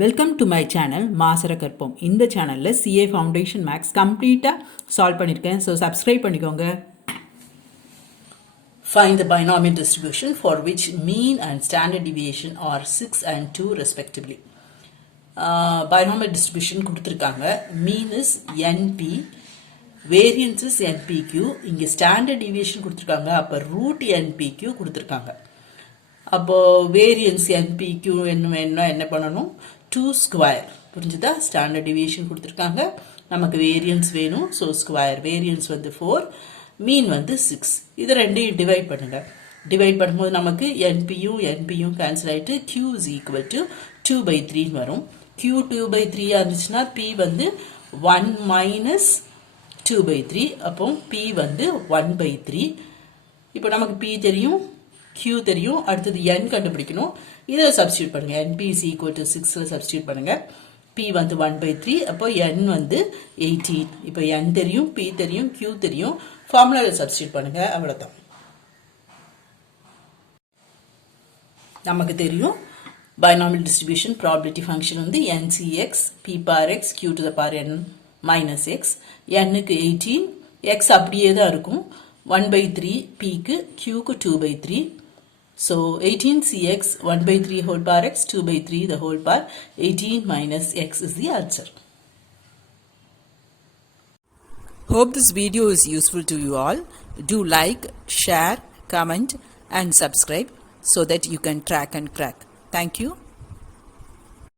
Welcome to my channel மாசரகற்போம். இந்த சேனலில் சிஏ ஃபவுண்டேஷன் மேக்ஸ் கம்ப்ளீட்டாக சால்வ் பண்ணியிருக்கேன். ஸோ சப்ஸ்கிரைப் பண்ணிக்கோங்க. Find the binomial distribution for which mean and standard deviation are 6 and 2 respectively. Binomial distribution கொடுத்துருக்காங்க. Mean is NP, variance is NPQ. இங்கே standard deviation கொடுத்துருக்காங்க. அப்போ root NPQ கொடுத்துருக்காங்க. அப்போ variance NPQ என்ன பண்ணணும், 2 ஸ்கொயர். புரிஞ்சுதா? ஸ்டாண்டர்ட் டிவியேஷன் கொடுத்துருக்காங்க, நமக்கு வேரியன்ஸ் வேணும். ஸோ ஸ்கொயர், வேரியன்ஸ் வந்து 4, மீன் வந்து 6. இதை ரெண்டையும் டிவைட் பண்ணுங்க. டிவைட் பண்ணும்போது நமக்கு NPயும் கேன்சல் ஆகிட்டு Q is equal to 2/3 வரும். Q 2/3 இருந்துச்சுன்னா P வந்து 1 minus 2/3. அப்போ P வந்து 1/3. இப்போ நமக்கு P தெரியும், Q தெரியும், அடுத்தது N கண்டுபிடிக்கணும். இதில் சப்ஸ்டியூட் பண்ணுங்க. NP is equal to 6ல் சப்ஸ்டியூட் பண்ணுங்க. P வந்து 1/3, அப்போ N வந்து 18. இப்போ N தெரியும், P தெரியும், Q தெரியும். ஃபார்முலாவில் சப்ஸ்டியூட் பண்ணுங்க. அவ்வளோதான். நமக்கு தெரியும் binomial distribution probability function வந்து NCX, P power X, Q to the power N minus X. Nக்கு 18, X அப்படியே தான் இருக்கும். 1/3 Pக்கு, Qக்கு 2/3. So 18CX 1/3 whole power X, 2/3 the whole power 18 minus X is the answer. Hope this video is useful to you all. Do like, share, comment and subscribe so that you can track and crack. Thank you.